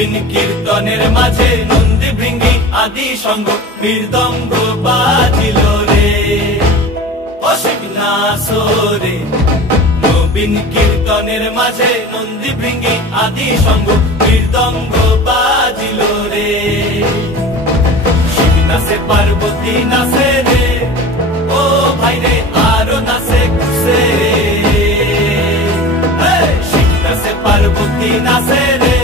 নবীন কীর্তনের মাঝে নন্দী ভৃঙ্গি আদি সঙ্গ মৃদঙ্গ বাজিল রে অশিবনাসরে। নবীন কীর্তনের মাঝে নন্দী ভৃঙ্গি আদি সঙ্গ মৃদঙ্গ বাজিল রে। শিব নাচে পার্বতী নাচে রে, ও ভাই রে আরো নাচে খুশে। শিব নাচে পার্বতী নাচে রে,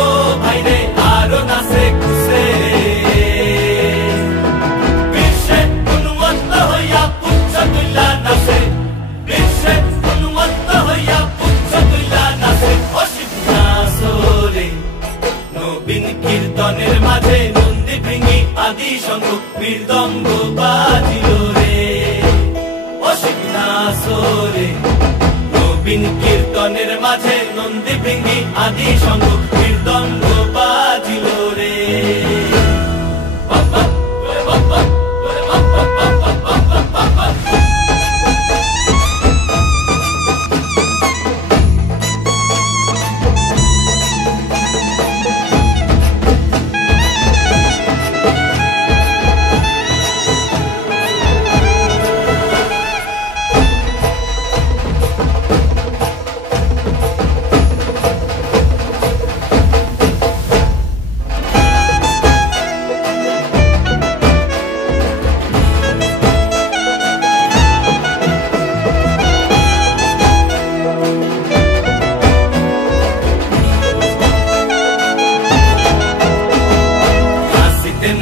ও ভাই রে আরো নাচে খুশে। বিশ্বে উন্মত্ত হইয়া পুচ্ছ তুল্লা নাচে, বিশ্বে উন্মত্ত হইয়া পুচ্ছ তুল্লা নাচে অশিব নাচরে। নবীন কীর্তনের মাঝে নন্দী ভৃঙ্গি আদি সঙ্গ মৃদঙ্গ বাজিল রে অশিব নাচরে। নবীন কীর্তনের মাঝে নন্দী ভৃঙ্গি আদি সঙ্গ মৃদঙ্গ বাজিল রে।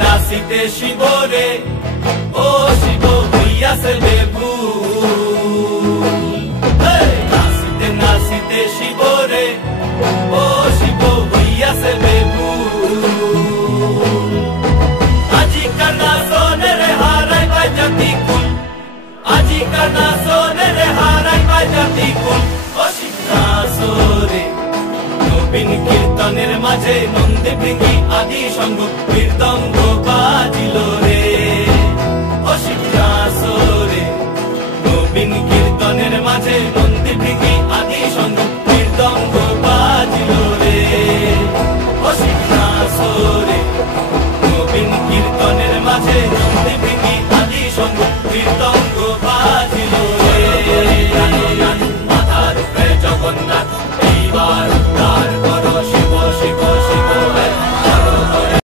নাচিতে শিব রে, ও শিব হইয়াছে বেভুল। নাচিতে নাচিতে শিব রে, ও শিব হইয়াছে বেভুল। আজিকার নাচনে রে হারাই পাই জাতি কুল, আজিকার নাচনে রে হারাই পাই জাতি কুল অশিব নাচরে। নবীন কীর্তনের মাঝে নন্দী ভৃঙ্গি আদি সঙ্গ মৃদঙ্গ বাজিল রে অশিব নাচরে। নবীন কীর্তনের মাঝে নন্দী ভৃঙ্গি আদি সঙ্গ মৃদঙ্গ বাজিল রে অশিব নাচরে। নবীন কীর্তনের মাঝে নন্দী ভৃঙ্গি আদি সঙ্গ মৃদঙ্গ